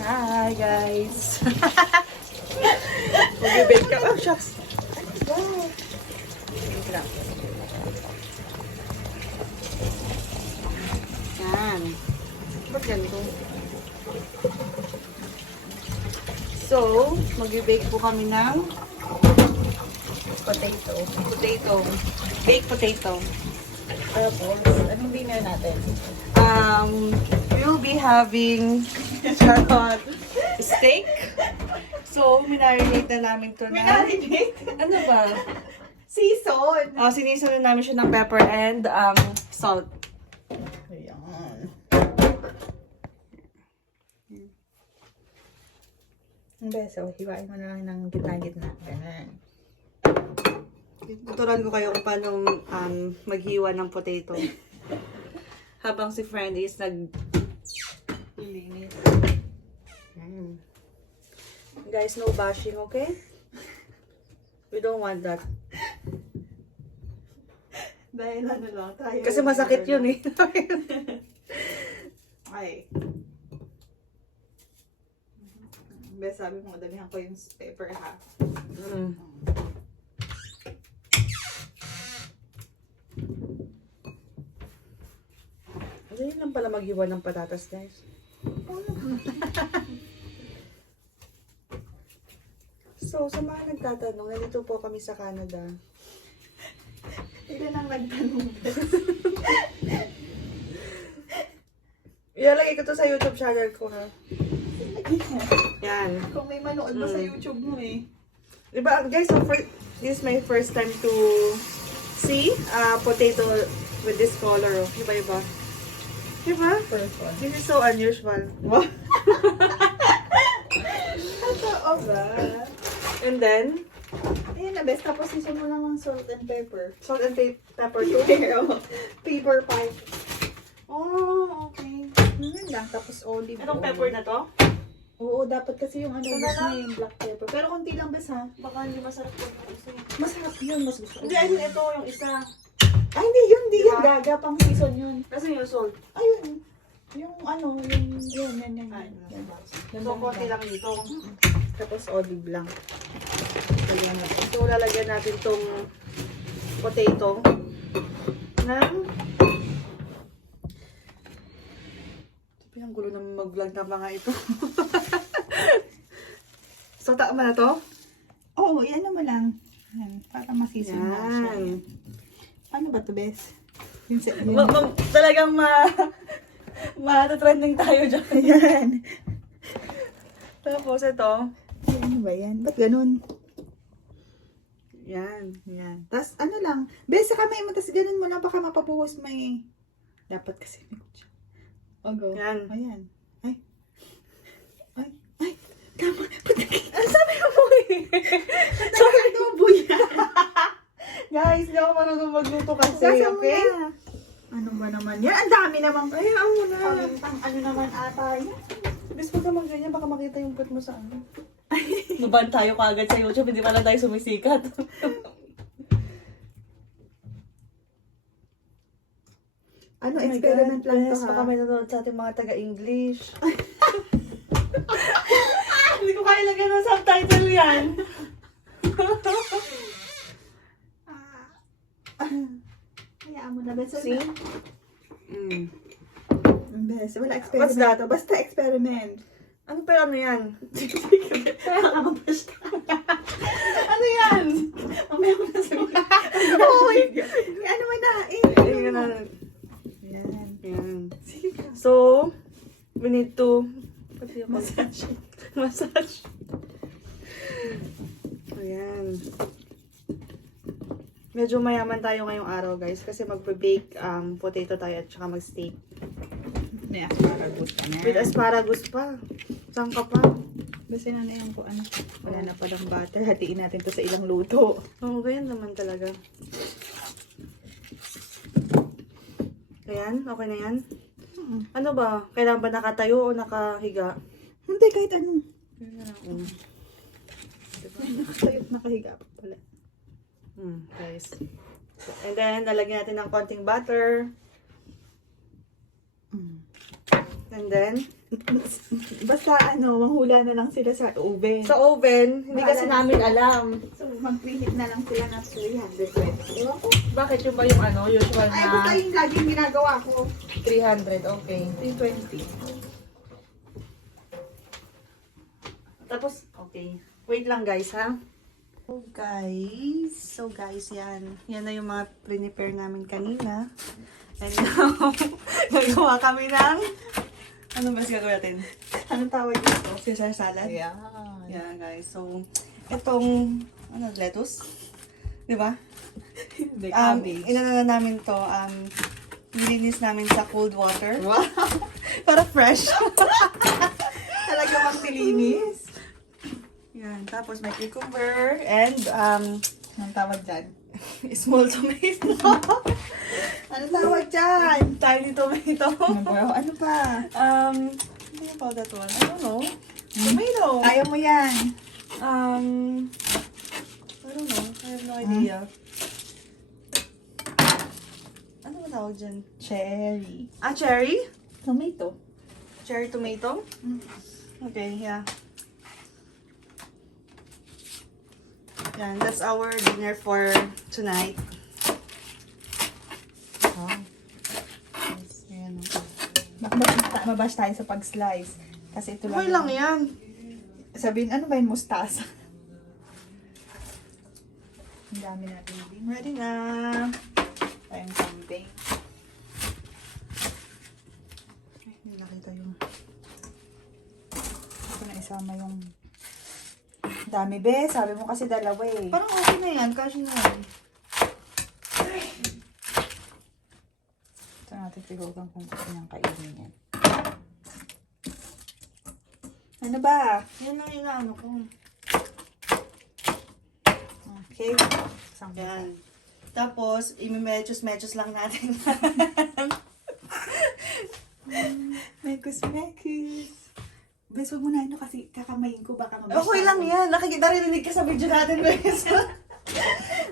Hi guys! Mag-bake ka. Oh, shucks! Wow! Wait lang. Yan. Ba't ganito? So, mag-bake po kami ng Potato. potato. Baked potato. Tapos, anong dinner natin? We'll be having charot steak. So, minarinate na namin to na. Marinate? Ano ba? Season! Sinison na namin siya ng pepper and salt. Ayan. Hindi, so hiwain mo na lang ng gitna-gitna. Ganun. Tuturuan ko kayo kung paano maghiwa ng potato. Habang si friend is linis. Guys, no bashing, okay? We don't want that. Dahil ano lang tayo. Kasi masakit yun eh. Ay. Bes, sabi mo, damihan ko yung pepper ha. Mm. Ganyan lang pala maghiwa ng patatas, guys. So, sa mga nagtatanong, nandito po kami sa Canada. Ilan ang nagtanong, Bes? Ilalagay ko to sa YouTube channel ko, ha? Yan. Kung may manood mo sa YouTube mo eh. Diba, guys, so this is my first time to see potato with this color. Oh. Iba-iba. Diba? First one. This is so unusual. Wow. Totoo ba? And then, Ayan na, Bes. Tapos isa mo lang ng salt and pepper. salt and pepper too. Paper pipe. Oh, okay. Ganun lang. Tapos olive Itong oil. pepper na to? Oo, dapat kasi yung ano, Ito na gusto lang? niya yung black pepper. Pero konti lang, Bes ha. Baka hindi masarap po kasi. Masarap yun. Mas gusto ko. Hindi, ayun, ito yung isa. Ay, hindi yun. Hindi Diba? yun. Gaga. Pang season yun. Kasi yung salt. Ayun. Yung ano, yung yan. Ay, Yan. So, konti lang dito. Tapos olive lang. Ayan na. So, lalagyan natin tong potato ng... Ang gulo naman mag-vlog na mga ito. So, tama na to? Oo, yan mo lang. Yan, para masison na siya. Yan. Paano ba to, Bes? Yun sa Talagang ma-trending tayo dyan. Ayan. Tapos ito. Ano ba yan? Ba't ganun? Yan. Yan. Tapos ano lang. Bes, sa kamay mo, tapos ganun mo lang. Baka mapabuhos may... Dapat kasi may kutsa. Ogo. Yan. Ayan. Ay. Tama. Ang sabi ko po eh. Sorry, adobo yan. Guys, hindi ako marunong magluto kasi. Sasa mo Okay? na. Ano ba naman yan? Ang dami namang... Ay, mo na. Ano naman ata yan? Bis mo naman ganyan, baka makita yung put mo sa ano. Naban tayo kaagad sa YouTube, hindi pa lang tayo sumisikat. Ano, Oh my experiment God, lang yes, to baka ha? may nanonood sa ating mga taga-English. Hindi ko kaya lagyan ng subtitle yan. Hayaan mo na, Bes. See? Mm. Bes, wala experiment. What's that? Basta experiment. Ano pero ano yan? Ano yan? Mamaya ko na sabihin. Uy! Ano man na? Ayan na. Yan. Yan. So, we need to Massage. massage. Ayan. Medyo mayaman tayo ngayong araw, guys, kasi magbe-bake potato tayo at saka mag-steak. May asparagus pa na. With asparagus pa. Saan ka pa? Basta na yung kung ano. Wala na palang butter. Hatiin natin to sa ilang luto. Oo, ganyan naman talaga. Ayan, okay na yan? Ano ba? Kailangan ba nakatayo o nakahiga? Hindi, kahit ano. Mm. Nakatayot, nakahiga pa pala. Guys. And then, lalagyan natin ng konting butter. And then, Basta manghula na lang sila sa oven. sa oven, hindi kasi Bahala na namin sila. alam. So, mag-preheat na lang sila ng 320. Ewan ko. Bakit yung ba yung usual Ay, basta na yung laging ginagawa ko. 300, okay. 320. Tapos, okay. Wait lang guys, ha? So guys, yan. Yan na yung mga prepare namin kanina. And now, nagawa kami ng... Ano ba gagawin natin? Anong tawag dito? Caesar salad? Ayan. Yeah, guys. So, itong, lettuce? Di ba? The cabbage. Inano na namin to, nilinis namin sa cold water. Wow! Para fresh. Talaga magtilinis. Yan. Tapos may cucumber and, Anong tawag dyan? small tomato. Anong tawag dyan? Tiny tomato. Ano pa? Ano you call that one? I don't know. Tomato. Ayaw mo yan. I don't know. I have no idea. Ano ba tawag dyan? Cherry. Cherry? Tomato. Cherry tomato? Okay, yeah. Yan, that's our dinner for tonight. Wow. Yes, ayan. Mabash tayo sa pag-slice. Kasi ito Okay lang yan. Sabihin, ano ba yung mustasa? Ang dami natin din. Ready na. Tayong kambing. Ay, hindi nakita yung... Ito na isama yung... Dami, be. Sabi mo kasi dalawa eh. Parang okay na yan. Kasi na yan. Ito natin tigugan kung gusto niyang kainin yan. Ano ba? Yan lang yung ano ko. Okay. Isang Yan. Tapos, imimechos-mechos lang natin. Mekus. Bes, wag mo na kasi kakamayin ko baka mabasa. Okay lang yan. Nakikita rinig ka sa video natin, guys.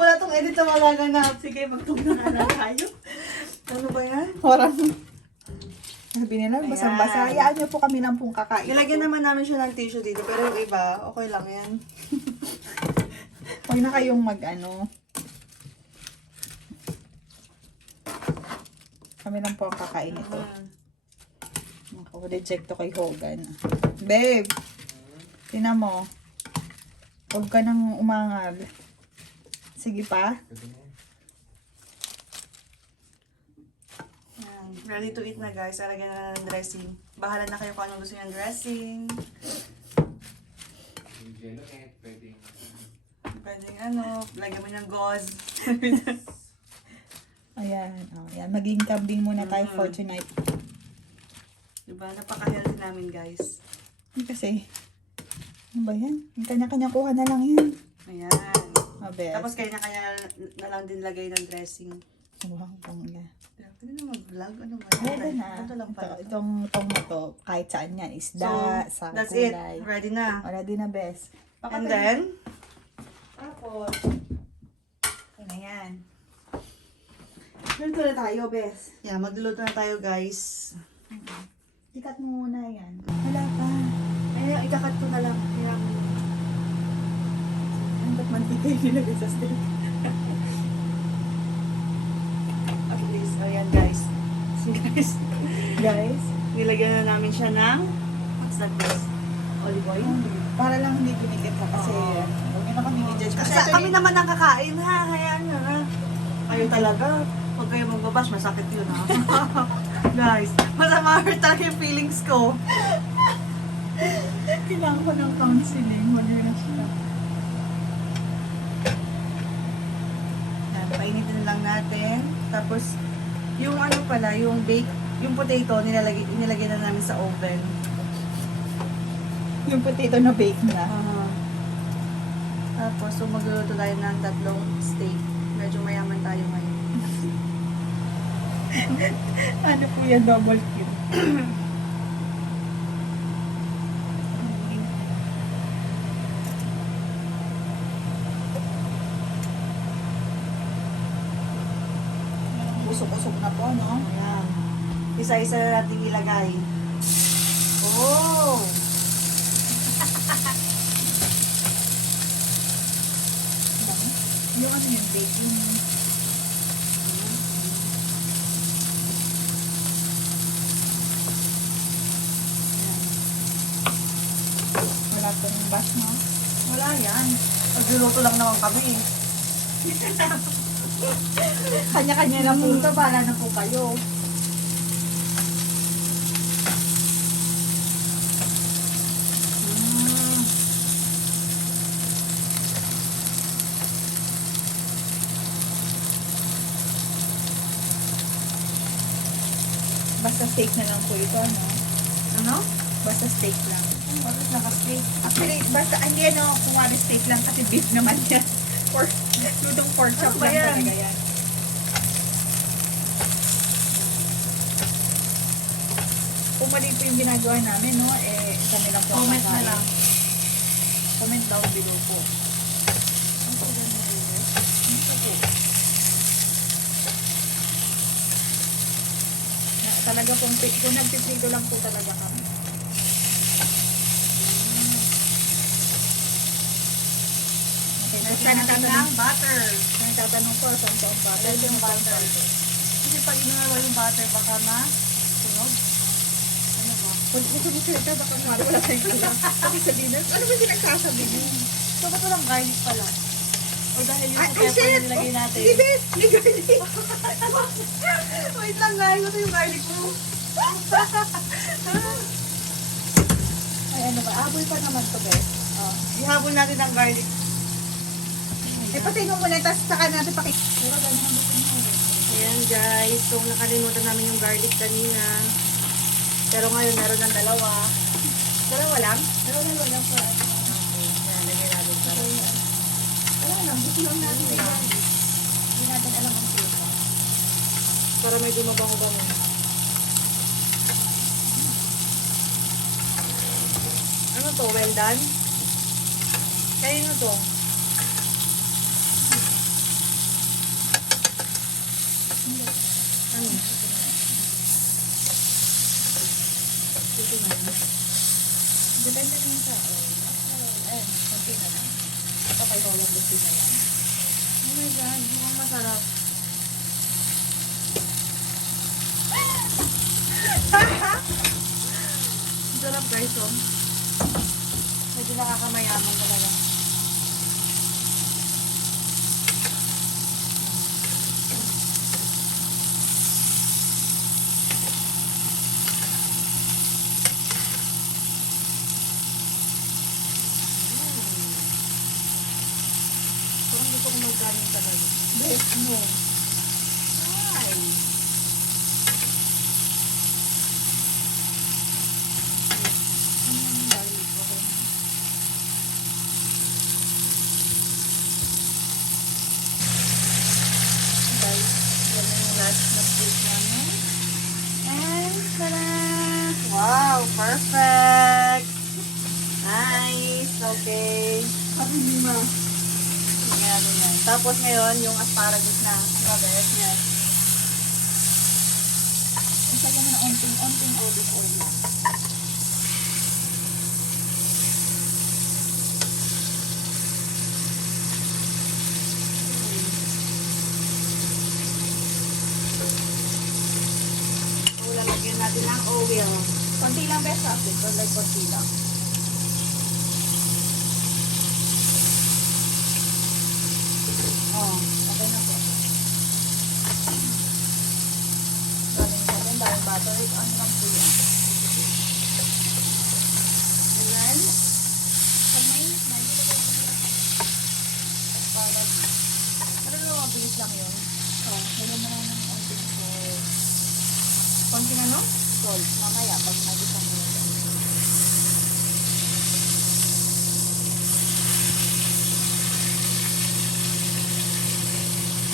Wala tong edit sa magaganap. Sige, magtugna na lang tayo. Ano ba yan? Parang, sabi nila, Ayan. basang-basa. Hayaan niyo po kami lang pong kakain. Nilagyan naman namin siya ng tissue dito. Pero yung iba, okay lang yan. Huwag na kayong Kami lang po ang kakain ito. Ako, reject to kay Hogan. Babe, tinan mo. Huwag ka nang umangal. Sige pa. Yan. Ready to eat na, guys. Lagyan na ng dressing. Bahala na kayo kung anong gusto nyo ng dressing. Pwedeng lagyan mo ng gauze. Ayan. Oh, ayan. Maging kambing muna tayo for tonight. Diba? Napaka-healthy namin, guys. Kasi, ano ba yan? Yung kanya-kanya kuha na lang yan. Ayan. Mabes. Tapos kanya-kanya na lang din lagay ng dressing. Wow, pangga. Pwede na mag-vlog. Ano ba? Pwede na. Ito lang pala. Itong mo to, kahit saan yan. Isda, sa that's it. kulay. Ready na. Ready na, bes. And then, Tapos, ano na yan. Luto na tayo, bes. yeah, magluluto na tayo, guys. Ikat mo muna yan. Wala pa. Ay, ikakat ko na lang. Ayan. Ang ba't mantika yung nilagay sa steak? At least, ayan, guys. So, guys, Guys, nilagyan na namin siya ng, what's that, guys? Olive oil? para lang hindi pinikit ha. Kasi, Oo. huwag nyo na kami i-judge. Kasi Kasi kami naman ang kakain, ha? Hayaan nyo, ha? Kayo talaga. Huwag kayo magbabash, masakit yun, ha? Guys, masama hurt talaga yung feelings ko. kailangan ko ng counseling. Wag yun na siya. Yan, painitin lang natin. Tapos, yung ano pala, yung yung potato, nilagay na namin sa oven. Yung potato na bake na. Tapos, so magluluto tayo ng 3 steak. Medyo mayaman tayo ngayon. Ano po yan? Double kill. Usok-usok na po, no? Ayan. Isa-isa na natin ilagay. Oh! Yung ano yun, babe? Yung... Wala pong bash, no? Wala yan. Pagluluto lang naman kami. Kanya-kanya na po ito. Bahala na po kayo. Basta steak na lang po ito, no? Ano? Basta steak lang. Bakit naka-steak? Actually, basta, hindi ano, kung wala steak lang kasi beef naman yan. Pork, lutong pork chop Ano ba lang yan? talaga yan. Kung mali po yung ginagawa namin, no, eh, kami lang po. Comment na kakain. lang. Comment down below po. Ang tagal mo rin eh. Ito po. Na, talaga pong, kung nagpiprito lang po talaga kami. Okay, Lagyan natin ng butter. nagtatanong po, saan po ang butter? Lagyan yung butter. Kasi pag inunawa yung butter, baka sunog. Ano ba? Pag gusto mo sila, baka wala tayong alam. Kasi sabihin na, ano ba sinagsasabi niyo? So, ba't walang garlic pala? O dahil yung Ay, pepper shit! na nilagay natin. Hindi, hindi garlic. Wait lang guys, ito yung garlic mo. Ay, ano ba? Aboy pa naman to, guys. Oh. Ihabol natin ang garlic. Eh, patay mo muna, tapos saka natin pakik. Pero ganun ang gusto mo. Ayan guys, so nakalimutan namin yung garlic kanina. Pero ngayon meron ng dalawa. Dalawa lang? Dalawa lang po. Okay, yan, lagyan natin sa Wala lang, gusto lang natin may garlic. Hindi natin alam ang puso. para may gumabango-bango. Ano to? Well done? Kanino to? Ano? Ito na yun. Depende naman sa eh, konti na lang. Kapay walang gusto na yan. Oh my God, mukhang masarap. Sarap guys, oh. Medyo nakakamayaman talaga. Parang gusto ko magkanin talaga. Best no. Ay! Guys, yan na yung last na steak namin. And, tada! Wow, perfect! Nice! Okay. Sabi ni ma. Yan, yan. Tapos ngayon, yung asparagus na. Grabe, yan. Isa ka na onting olive oil. So, lalagyan natin ng oil. Konti lang best acid, but like konti lang. Oh. Okay na po. Galing sa atin dahil butter, ano lang po yan. And then, Pag may para ano na mabilis lang yun. So, lagyan mo lang ng onting salt. konting ano? Salt. Mamaya, pag nagisang mo yun.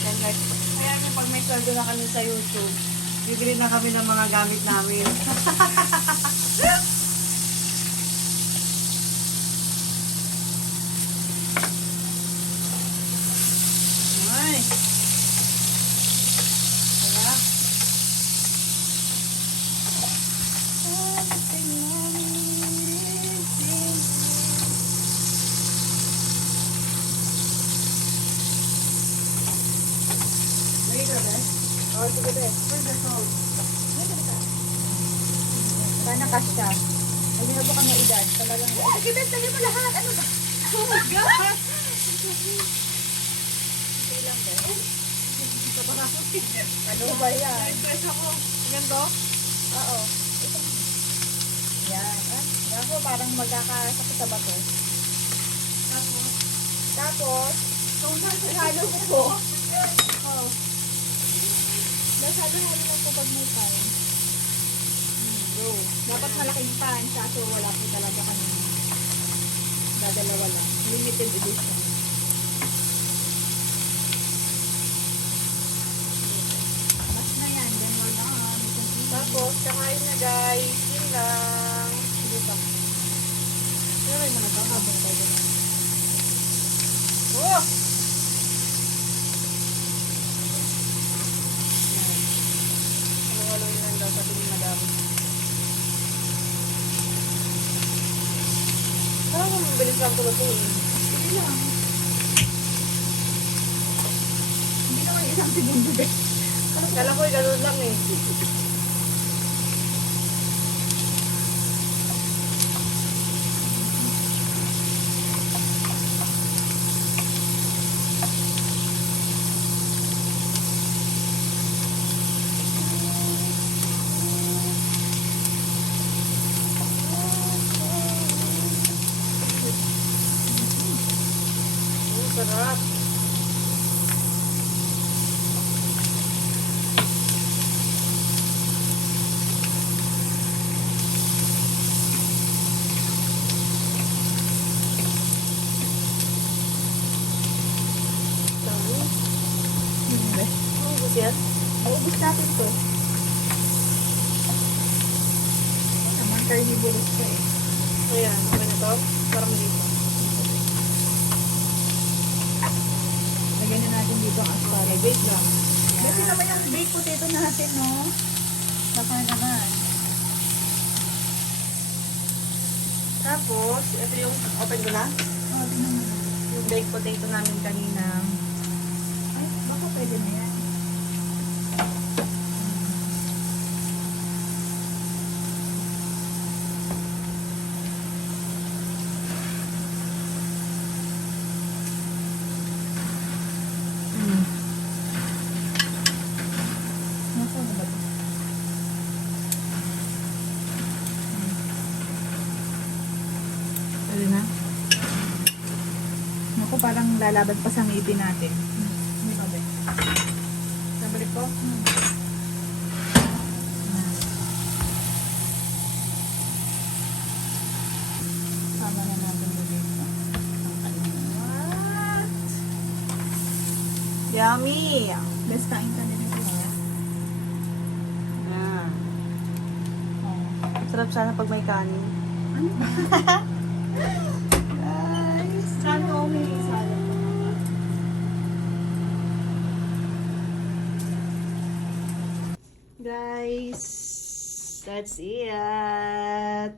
Yan guys. Kaya nga pag may sweldo na kami sa YouTube, bibili na kami ng mga gamit namin. Ay. Wala. sige be. Where's the salt? Sana kasya. Hindi na po kami edad. Talagang, sige be, lagyan mo lahat. Ano ba? Oh my God! Hindi lang be. Ano ba yan? Stress ako. Ganito? Oo. Ito. Yan. Yan po, parang magkakasakit sa bato. Tapos, Tapos, halo ko po. Oo. Halo-halo lang po pag may pan. Go. Dapat malaking pan, kaso wala po talaga kami. Dadalawa lang. Limited edition. Mas na yan. Then we're done. tapos, kakain na guys. Yun lang. Sige pa. Pero mo na ito. Habang tayo. Oh! Halo-haloin lang daw sabi ni madam. Parang mabilis lang ito lutuin. Sige lang. Hindi naman isang segundo din. Kala ko gano'n lang eh. Sarap. Dami. Hindi. Maubos yan? Maubos natin to. Naman carnivorous ka eh. Ayan, okay na to. Parang dito. Lagyan na natin dito ang Okay, asparagus. wait lang. Kasi naman yung baked potato natin, no? Baka naman. Tapos, ito yung open ko na. Oh, tingnan mo. Yung baked potato namin kanina. Ay, baka pwede na yan. Nasa ano ba ito? Pwede na? Naku, parang lalaban pa sa ngipin natin. Hindi pa ba? Nabalik ko? Sama na natin dito. What? Yummy! Best kain ka din ito, ha? Yan. Oo. Sarap sana pag may kanin. Ano ba? Guys! Sana may salad pa. Guys! That's it!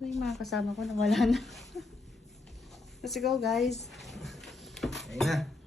Ano yung mga kasama ko? Nawala na. Let's go, guys. Ayun na.